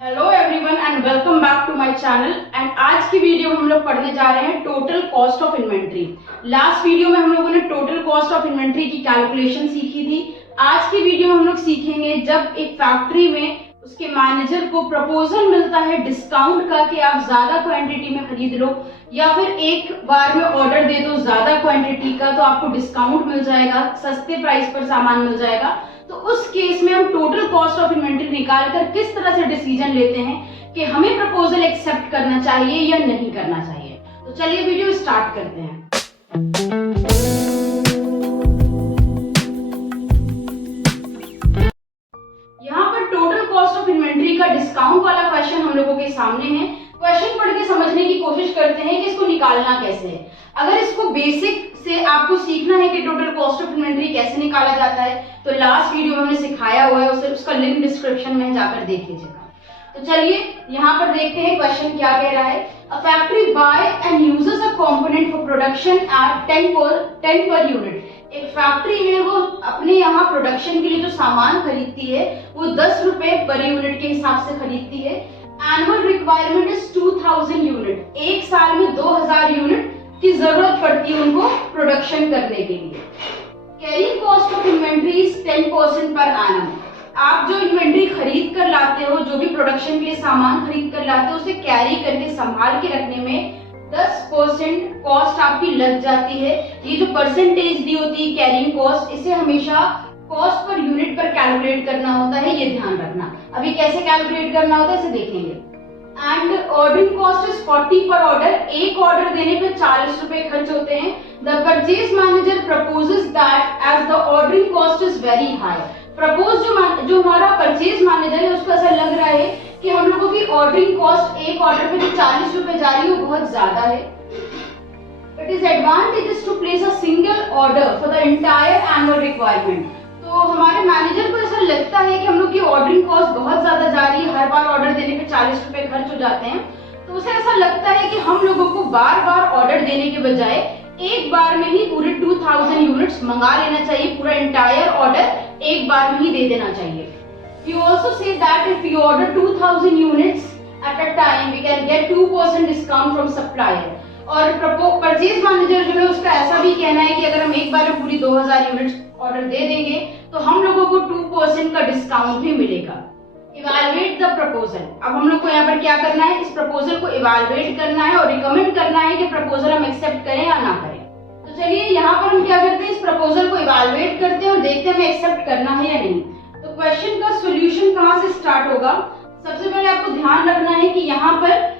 Hello everyone and welcome back to my channel. And आज की video में हम लोग पढ़ने जा रहे हैं total cost of inventory. Last video में हम लोगों ने टोटल कॉस्ट ऑफ इन्वेंट्री की कैलकुलेशन सीखी थी। आज की वीडियो में हम लोग सीखेंगे जब एक फैक्ट्री में उसके मैनेजर को प्रपोजल मिलता है डिस्काउंट का कि आप ज्यादा क्वांटिटी में खरीद लो या फिर एक बार में ऑर्डर दे दो ज्यादा क्वांटिटी का तो आपको डिस्काउंट मिल जाएगा, सस्ते प्राइस पर सामान मिल जाएगा। तो उस केस में हम टोटल कॉस्ट ऑफ इन्वेंट्री निकाल कर किस तरह से डिसीजन लेते हैं कि हमें प्रपोजल एक्सेप्ट करना चाहिए या नहीं करना चाहिए। तो चलिए वीडियो स्टार्ट करते हैं। यहाँ पर टोटल कॉस्ट ऑफ इन्वेंट्री का डिस्काउंट वाला क्वेश्चन हम लोगों के सामने है। क्वेश्चन पढ़ के समझने की कोशिश करते हैं कि इसको निकालना कैसे है। अगर इसको बेसिक से आपको सीखना है कि टोटल कॉस्ट ऑफ इन्वेंट्री कैसे निकाला जाता है तो लास्ट वीडियो में हमने सिखाया हुआ है, उसका लिंक डिस्क्रिप्शन में जाकर देख लीजिएगा। तो चलिए यहाँ पर देखते हैं क्वेश्चन क्या कह रहा है। A factory buy and uses a component for production at 10 per unit. एक फैक्ट्री है वो अपने यहाँ प्रोडक्शन के लिए जो सामान खरीदती है वो 10 रुपए पर यूनिट के हिसाब से खरीदती है। Annual requirement is 2000 unit. एक साल में 2000 यूनिट की जरूरत पड़ती है उनको प्रोडक्शन करने के लिए। Carrying cost of inventory is 10% per annum. आप जो इन्वेंट्री खरीद कर लाते हो, जो भी प्रोडक्शन के लिए सामान खरीद कर लाते हो, उसे कैरी करके संभाल के रखने में 10% कॉस्ट आपकी लग जाती है। ये जो परसेंटेज दी होती है कैरिंग कॉस्ट, इसे हमेशा कॉस्ट पर यूनिट पर कैलकुलेट करना होता है, ये ध्यान रखना। अभी कैसे कैलकुलेट करना होता है इसे देखेंगे। एंड ऑर्डरिंग कॉस्ट इज 40 पर ऑर्डर। एक ऑर्डर देने पे 40 रुपए खर्च होते हैं। The purchase manager proposes that as the ordering cost is very high. Propose जो हमारा परचेज मैनेजर है उसको ऐसा लग रहा है कि हम लोगों की ऑर्डरिंग कॉस्ट एक ऑर्डर पे जो 40 रुपए जा रही है वो बहुत ज्यादा है। It is advantageous to place a single order for the entire annual requirement. तो हमारे मैनेजर को ऐसा लगता है कि हम लोग की ऑर्डरिंग कॉस्ट बहुत ज्यादा जा रही है, हर बार ऑर्डर देने पे 40 रुपए खर्च हो जाते हैं। तो उसे ऐसा लगता है कि हम लोगों को बार बार ऑर्डर देने के बजाय एक बार में ही पूरे 2000 यूनिट्स मंगा लेना चाहिए। पूरा एंटायर ऑर्डर एक बार में ही दे देना चाहिए। We also say that if we order 2000 units at a time, we can get 2% discount from supplier. और परचेज मैनेजर जो है उसका ऐसा भी कहना है कि अगर हम एक बार में पूरी 2000 यूनिट्स ऑर्डर दे देंगे तो हम लोगों को 2% का डिस्काउंट भी मिलेगा। Evaluate the proposal. अब हम लोग को यहाँ पर क्या करना है, इस प्रपोजल को इवैल्यूएट करना है और रिकमेंड करना है कि प्रपोजल हम एक्सेप्ट करें या ना करें। तो चलिए यहाँ पर हम क्या करते हैं, इस प्रपोजल को इवैल्यूएट करते हैं और देखते हैं हमें एक्सेप्ट करना है या नहीं। तो क्वेश्चन का सॉल्यूशन कहाँ से स्टार्ट होगा। सबसे पहले आपको ध्यान रखना है कि यहाँ पर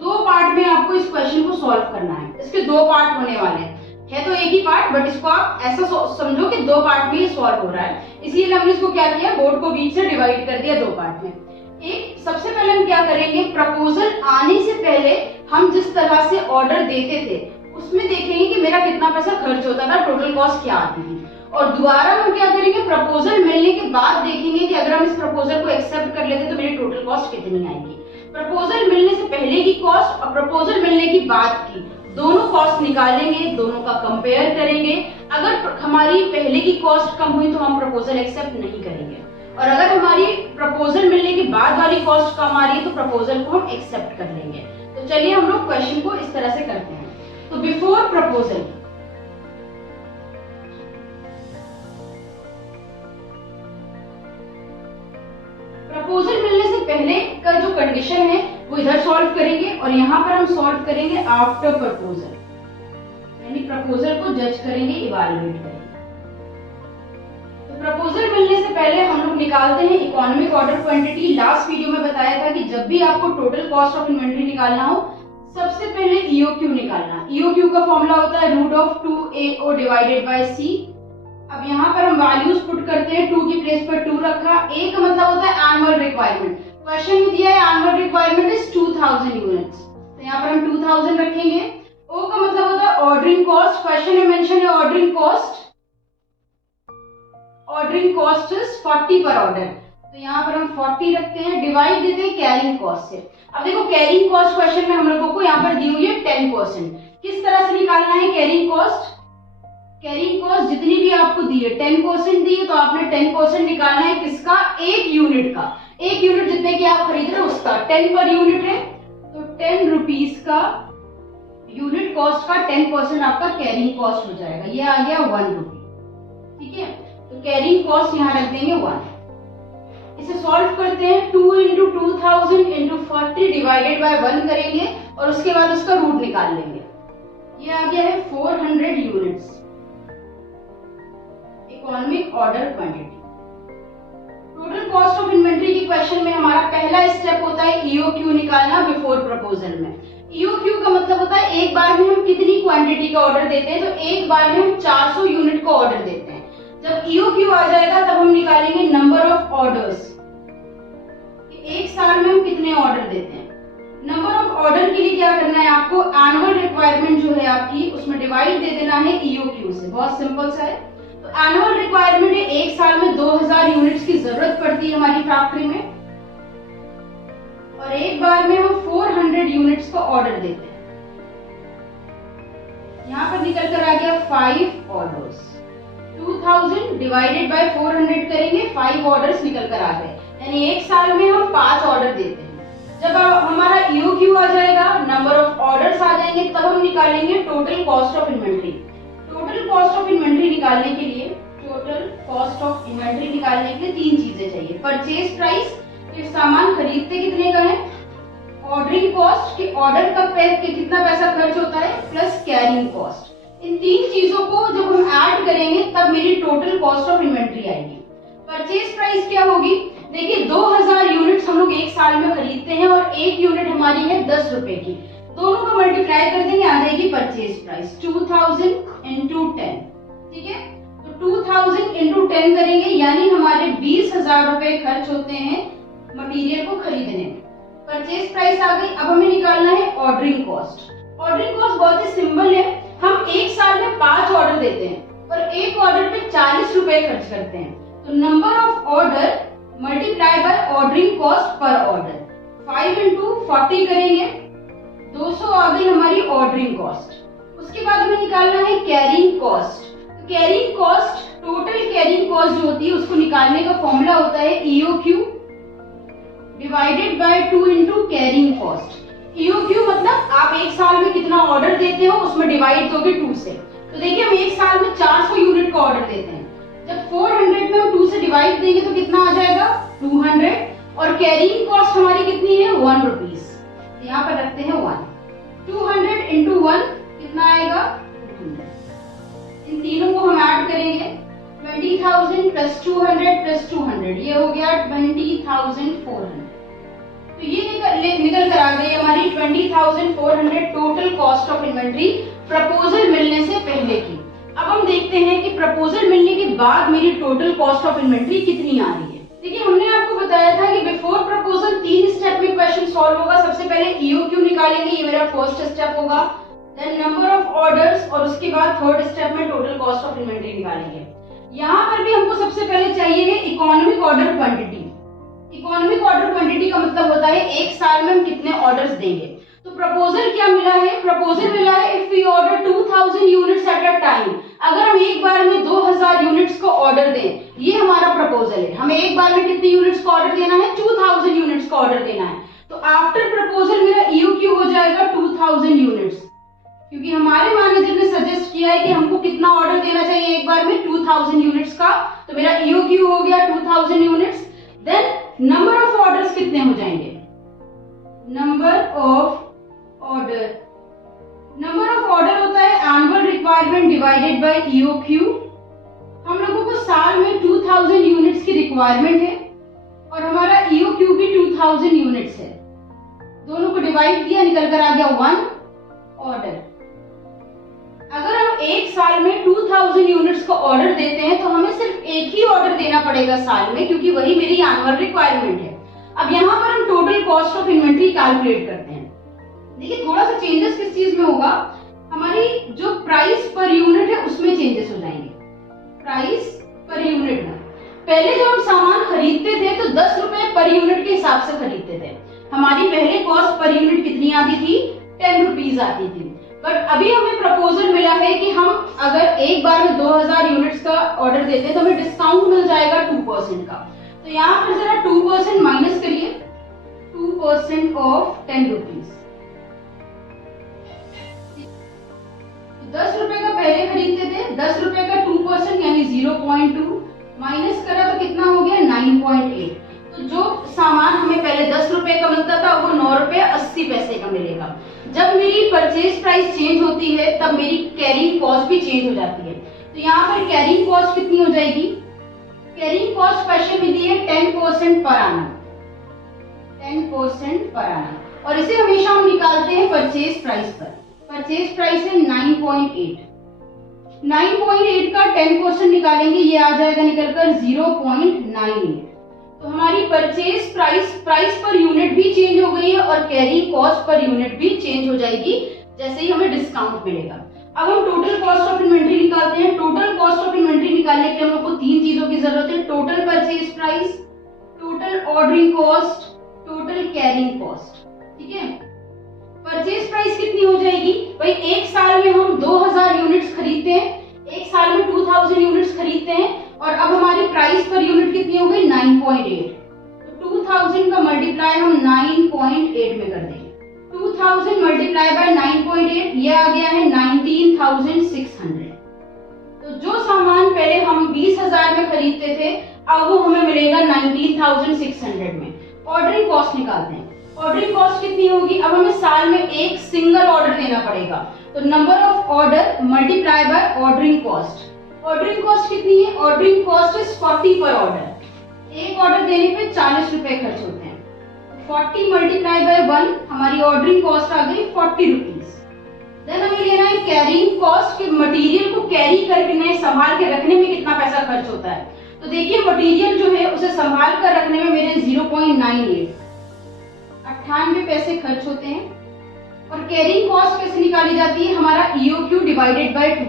दो पार्ट में आपको इस क्वेश्चन को सॉल्व करना है। इसके दो पार्ट होने वाले हैं, है तो एक ही पार्ट बट इसको आप ऐसा समझो कि दो पार्ट में ये सॉल्व हो रहा है। इसीलिए हमने इसको क्या किया, बोर्ड को बीच से डिवाइड कर दिया दो पार्ट में। एक सबसे पहले हम क्या करेंगे, प्रपोजल आने से पहले हम जिस तरह से ऑर्डर देते थे उसमें देखेंगे कि मेरा कितना पैसा खर्च होता था, टोटल कॉस्ट क्या आती थी। और दोबारा हम क्या करेंगे, प्रपोजल मिलने के बाद देखेंगे कि अगर हम इस प्रपोजल को एक्सेप्ट कर लेते तो मेरी टोटल कॉस्ट कितनी आएगी। प्रपोजल मिलने से पहले की कॉस्ट और प्रपोजल मिलने की बाद की दोनों कॉस्ट निकालेंगे, दोनों का कंपेयर करेंगे। अगर हमारी पहले की कॉस्ट कम हुई तो हम प्रपोजल एक्सेप्ट नहीं करेंगे और अगर हमारी प्रपोजल मिलने के बाद वाली कॉस्ट कम आ रही है तो प्रपोजल को हम एक्सेप्ट कर लेंगे। तो चलिए हम लोग क्वेश्चन को इस तरह से करते हैं। तो बिफोर प्रपोजल, प्रपोजल मिलने से पहले का जो कंडीशन है वो इधर सॉल्व करेंगे और यहाँ पर हम सॉल्व करेंगे आफ्टर प्रपोजल, यानी प्रपोजल को जज करेंगे, इवैल्यूएट करेंगे। तो प्रपोजल मिलने से पहले हम लोग निकालते हैं economic order quantity. Last video में बताया था कि जब भी आपको टोटल कॉस्ट ऑफ इन्वेंट्री निकालना हो सबसे पहले ईओक्यू निकालना। ईओक्यू का फॉर्मूला होता है √2AO डिवाइडेड बाय C। अब यहाँ पर हम वैल्यूज पुट करते हैं, 2 की प्लेस पर 2 रखा। A का मतलब होता है एनुअल रिक्वायरमेंट। क्वेश्चन में दिया है एनुअल रिक्वायरमेंट इज 2000 यूनिट्स, तो यहाँ पर हम 2000 रखेंगे। O का मतलब होता है ऑर्डरिंग कॉस्ट। क्वेश्चन में मेंशन है ordering cost. Ordering cost is 40 पर ऑर्डर, तो यहाँ पर हम 40 रखते हैं। डिवाइड देते हैं कैरिंग कॉस्ट से। अब देखो कैरिंग कॉस्ट क्वेश्चन में हम लोगों को यहाँ पर दी हुई है 10%। किस तरह से निकालना है कैरिंग कॉस्ट। कैरिंग कॉस्ट जितनी भी आपको दी है 10% दी है तो आपने 10% निकालना है किसका, एक यूनिट का। 1 यूनिट जितने की आप खरीद रहे हो उसका 10 पर यूनिट है, तो 10 रुपीज का यूनिट कॉस्ट का 10% आपका कैरिंग कॉस्ट हो जाएगा, ये आ गया 1 रुपी। ठीक है, तो कैरिंग कॉस्ट यहाँ रख देंगे 1। इसे सॉल्व करते हैं, 2 इंटू 2000 इंटू 40 डिवाइडेड बाय 1 करेंगे और उसके बाद उसका रूट निकाल लेंगे। ये आ गया है 400 units economic order quantity. Total cost of inventory के क्वेश्चन में हमारा पहला स्टेप होता है ईओक्यू निकालना बिफोर प्रपोजल में। ईओक्यू का मतलब होता है एक बार में हम कितनी क्वांटिटी का ऑर्डर देते हैं, तो एक बार में हम 400 यूनिट का ऑर्डर देते हैं। जब ईओक्यू आ जाएगा तब हम निकालेंगे नंबर ऑफ ऑर्डर्स, एक साल में हम कितने ऑर्डर देते हैं। नंबर ऑफ ऑर्डर के लिए क्या करना है आपको, एनुअल रिक्वायरमेंट जो है आपकी उसमें डिवाइड दे देना है ईओक्यू से, बहुत सिंपल सा है। तो एनुअल रिक्वायरमेंट है एक साल में 2000 यूनिट्स की जरूरत पड़ती है हमारी फैक्ट्री में, और एक बार में हम 400 यूनिट्स का ऑर्डर देते हैं। यहाँ पर निकल कर आ गया 5 ऑर्डर्स, 2000 डिवाइडेड बाय 400 करेंगे, 5 ऑर्डर्स निकल कर आ गए, यानी एक साल में हम 5 ऑर्डर देते हैं। जब हमारा ईओक्यू आ जाएगा, नंबर ऑफ ऑर्डर्स आ जाएंगे, तब हम निकालेंगे total cost of inventory. Total cost of inventory निकालने के लिए, टोटल कॉस्ट ऑफ इन्वेंट्री निकालने के लिए 3 चीजें चाहिए, परचेज प्राइस, कि सामान खरीदते कितने का है, ऑर्डरिंग कॉस्ट, कि ऑर्डर का कितना पैसा खर्च होता है, प्लस कैरिंग कॉस्ट। इन 3 चीजों को जब हम ऐड करेंगे तब मेरी टोटल कॉस्ट ऑफ इन्वेंट्री आएगी। परचेज प्राइस क्या होगी, देखिए 2000 यूनिट्स हम लोग एक साल में खरीदते हैं और 1 यूनिट हमारी है 10 रुपए की, दोनों को मल्टीप्लाई कर देंगे, आ जाएगी परचेज प्राइस 2000 इंटू 10। ठीक है, तो 2000 इंटू 10 करेंगे, यानी हमारे 20,000 रुपए खर्च होते हैं मटेरियल को खरीदने में। परचेज प्राइस आ गई। अब हमें निकालना है ऑर्डरिंग कॉस्ट। ऑर्डरिंग कॉस्ट बहुत ही सिंपल है, हम एक साल में 5 ऑर्डर देते हैं और एक ऑर्डर पे 40 रुपए खर्च करते हैं, तो number of order multiply by ordering cost per order, 5 into 40 करेंगे, 200 आ गई हमारी ऑर्डरिंग कॉस्ट। उसके बाद हमें निकालना है कैरिंग कॉस्ट। तो carrying cost, total carrying cost जो होती है उसको निकालने का फॉर्मूला होता है EOQ divided by 2 into carrying cost. EOQ मतलब आप एक साल में कितना ऑर्डर देते हो उसमें डिवाइड दोगे 2 से। तो देखिए हम एक साल में 400 यूनिट का ऑर्डर देते हैं, जब 400 में हम 2 से डिवाइड देंगे तो कितना आ जाएगा 200, और कैरिंग कॉस्ट हमारी कितनी है 1 रुपीज, यहाँ पर रखते हैं 1। 200 इंटू 1 कितना आएगा 200। इन तीनों को हम ऐड करेंगे, 20,000 प्लस 200 प्लस 200, ये हो गया 20,400। तो ये निकल कर आ गई हमारी 20,400 total cost of inventory proposal मिलने से पहले की। अब हम देखते हैं कि प्रपोजल मिलने के बाद मेरी टोटल कॉस्ट ऑफ इन्वेंट्री कितनी आ रही है। देखिए हमने आपको बताया था कि बिफोर प्रपोजल 3 स्टेप में क्वेश्चन सॉल्व होगा। सबसे पहले ईओक्यू निकालेंगे, ये मेरा फर्स्ट स्टेप होगा, देन नंबर ऑफ ऑर्डर्स, और उसके बाद थर्ड स्टेप में टोटल कॉस्ट ऑफ इन्वेंट्री निकालेंगे। यहाँ पर भी हमको सबसे पहले चाहिए है economic order quantity. Economic order quantity का मतलब होता है एक साल में हम कितने ऑर्डर्स देंगे। तो प्रपोजल क्या मिला है, प्रपोजल मिला है if we order 2000 units at a time, अगर हम एक बार में 2000 यूनिट्स को ऑर्डर दें, ये हमारा प्रपोजल है। हमें एक बार में कितने यूनिट्स का ऑर्डर देना है, 2000 यूनिट्स का ऑर्डर देना है। तो आफ्टर प्रपोजल मेरा ईओक्यू हो जाएगा 2000 यूनिट्स, क्योंकि हमारे मैनेजर ने सजेस्ट किया है कि हमको कितना ऑर्डर देना चाहिए एक बार में 2000 यूनिट्स का, तो मेरा ईओक्यू हो गया 2000 units. Then number of orders कितने हो जाएंगे, number of order, number of order होता है annual requirement divided by EOQ. हम लोगों को साल में 2000 यूनिट्स की रिक्वायरमेंट है और हमारा ईओक्यू भी 2000 यूनिट्स है, दोनों को डिवाइड किया, निकल कर आ गया 1 ऑर्डर। अगर हम एक साल में 2000 यूनिट्स का ऑर्डर देते हैं तो हमें सिर्फ एक ही ऑर्डर देना पड़ेगा साल में, क्योंकि वही मेरी एनुअल रिक्वायरमेंट है। अब यहाँ पर हम total cost of inventory calculate करते हैं। देखिए थोड़ा सा चेंजेस किस चीज में होगा, हमारी जो प्राइस पर यूनिट है उसमें चेंजेस हो जाएंगे। प्राइस पर यूनिट में पहले जब हम सामान खरीदते थे तो 10 रुपए पर यूनिट के हिसाब से खरीदते थे। हमारी पहले कॉस्ट पर यूनिट कितनी आती थी, 10 रुपीज आती थी। बट अभी हमें प्रपोजल मिला है कि हम अगर एक बार में 2000 यूनिट्स का ऑर्डर देते हैं तो हमें डिस्काउंट मिल जाएगा 2% का। तो यहाँ पर जरा 2% माइनस करिए, 2% ऑफ 10 रुपीज। 10 रुपए का पहले खरीदते थे, 10 रुपए का 2% यानी 0.2 माइनस करा तो कितना हो गया 9.8। तो जो सामान हमें पहले 10 रुपए का मिलता था वो 9 रुपए 80 पैसे का मिलेगा। जब मेरी परचेज प्राइस चेंज होती है तब मेरी कैरिंग कॉस्ट भी चेंज हो जाती है। तो यहाँ पर कैरिंग कॉस्ट कितनी हो जाएगी? कैरिंग कॉस्ट क्वेश्चन में दी है 10% पर आना, 10% पर आना, और इसे हमेशा हम निकालते हैं परचेज प्राइस पर। परचेज प्राइस है 9.8, 9.8 का 10% निकालेंगे, ये आ जाएगा निकलकर 0.98। तो हमारी परचेज प्राइस पर यूनिट भी चेंज हो गई है और कैरिंग कॉस्ट पर यूनिट भी चेंज हो जाएगी जैसे ही हमें डिस्काउंट मिलेगा। अब हम टोटल कॉस्ट ऑफ इन्वेंट्री निकालते हैं। टोटल कॉस्ट ऑफ इन्वेंट्री निकालने के लिए हम लोग को 3 चीजों की जरूरत है, total purchase price, total ordering cost, total carrying cost. ठीक है, परचेज प्राइस कितनी हो जाएगी भाई? एक साल में हम 2000 यूनिट्स खरीदते हैं, एक साल में 2000 यूनिट्स खरीदते हैं, और अब हमारी प्राइस पर यूनिट कितनी हो गई 9.8। तो 2000 का मल्टीप्लाई हम 9.8 में कर देंगे। 2000 मल्टीप्लाई बाय 9.8 ये आ गया है 19,600। तो जो सामान पहले हम 20,000 में खरीदते थे अब वो हमें मिलेगा 19,600 में। ऑर्डरिंग कॉस्ट निकालते हैं। ऑर्डरिंग कॉस्ट कितनी होगी? अब हमें साल में एक सिंगल ऑर्डर देना पड़ेगा, तो number of order multiply by ordering cost. Ordering cost कितनी है? ऑर्डरिंग कॉस्ट इज 40 पर ऑर्डर। एक ऑर्डर देने पे 40 रुपए खर्च होते हैं। 40 मल्टीप्लाई बाय 1 हमारी ऑर्डरिंग कॉस्ट आ गई 40 रुपीज। देन हमें लेना है कैरिंग कॉस्ट, के मटेरियल को कैरी करने संभाल के रखने में कितना पैसा खर्च होता है। तो देखिए मटेरियल जो है उसे संभाल कर रखने में मेरे 0.98 98 पैसे खर्च होते हैं। और कैरिंग कॉस्ट कैसे निकाली जाती है? हमारा EOQ डिवाइडेड बाय 2।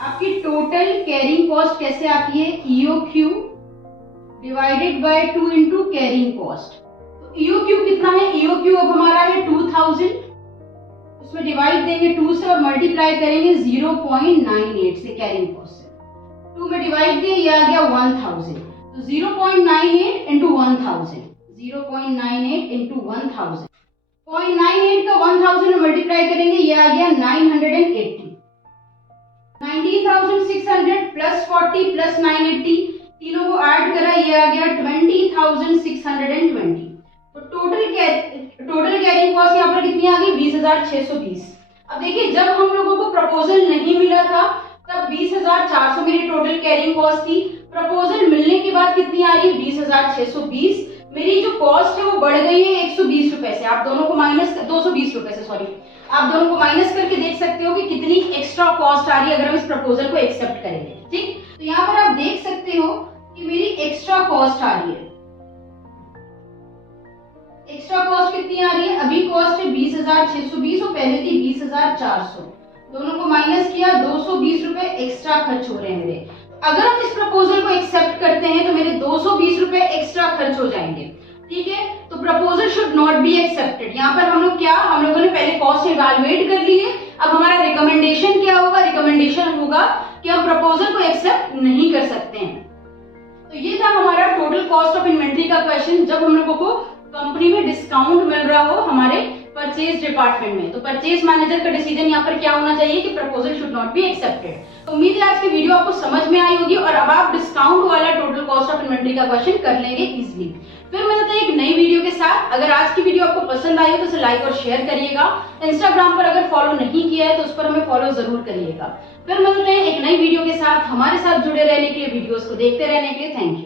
आपकी टोटल कैरिंग कॉस्ट कैसे आती है? EOQ divided by 2 into carrying cost. तो EOQ कितना है? EOQ अब हमारा है 2000, उसमें डिवाइड देंगे 2 से और मल्टीप्लाई करेंगे 0.98 से कैरिंग कॉस्ट से। 2 में डिवाइड दिए, ये आ गया 1000। तो 0.98 इंटू 1000, 0.98 इंटू 1000, 0.98 का 1000 में मल्टीप्लाई करेंगे, ये आ गया 980। 19,600 प्लस 40 प्लस 980, तीनों को ऐड करा, ये आ गया 20,620। तो टोटल कैरिंग कॉस्ट यहाँ पर कितनी आ गई? 20,620। अब देखिए जब हम लोगों को प्रपोजल नहीं मिला था तब 20,400 मेरी टोटल कैरिंग कॉस्ट थी। प्रपोजल मिलने के बाद कितनी आ रही है? 20,620। मेरी जो कॉस्ट है वो बढ़ गई है 120 रुपए से। आप दोनों को माइनस 220 रुपए से, सॉरी, आप दोनों को माइनस करके देख सकते हो कि कितनी एक्स्ट्रा कॉस्ट आ रही है अगर हम इस प्रपोजल को एक्सेप्ट करेंगे। ठीक, तो यहाँ पर आप देख सकते हो कि मेरी एक्स्ट्रा कॉस्ट आ रही है। एक्स्ट्रा कॉस्ट कितनी आ रही है? अभी कॉस्ट है 20,620 और पहले थी 20,400। दोनों को माइनस किया, 220 रुपए एक्स्ट्रा खर्च हो रहे हैं मेरे। अगर हम इस प्रपोजल को एक्सेप्ट करते हैं तो मेरे 220 रुपए एक्स्ट्रा खर्च हो जाएंगे। ठीक है, तो proposal should not be accepted. यहाँ पर हम लोग क्या, हम लोगों ने पहले कॉस्ट इवैल्यूएट कर ली है। अब हमारा रिकमेंडेशन क्या होगा? रिकमेंडेशन होगा कि हम प्रपोजल को एक्सेप्ट नहीं कर सकते हैं। तो ये था हमारा टोटल कॉस्ट ऑफ इन्वेंट्री का क्वेश्चन, जब हम लोगों को कंपनी में डिस्काउंट मिल रहा हो हमारे परचेज डिपार्टमेंट में। तो परचेज मैनेजर का डिसीजन यहाँ पर क्या होना चाहिए कि proposal should not be accepted. तो उम्मीद है आज की वीडियो आपको समझ में आई होगी और अब आप डिस्काउंट वाला टोटल कॉस्ट ऑफ इन्वेंट्री का क्वेश्चन कर लेंगे इजीली। फिर मिलते हैं एक नई वीडियो के साथ। अगर आज की वीडियो आपको पसंद आई हो तो इसे लाइक और शेयर करिएगा। इंस्टाग्राम पर अगर फॉलो नहीं किया है तो उस पर हमें फॉलो जरूर करिएगा। फिर मिलते हैं एक नई वीडियो के साथ। हमारे साथ जुड़े रहने के लिए, वीडियोस को देखते रहने के लिए थैंक यू।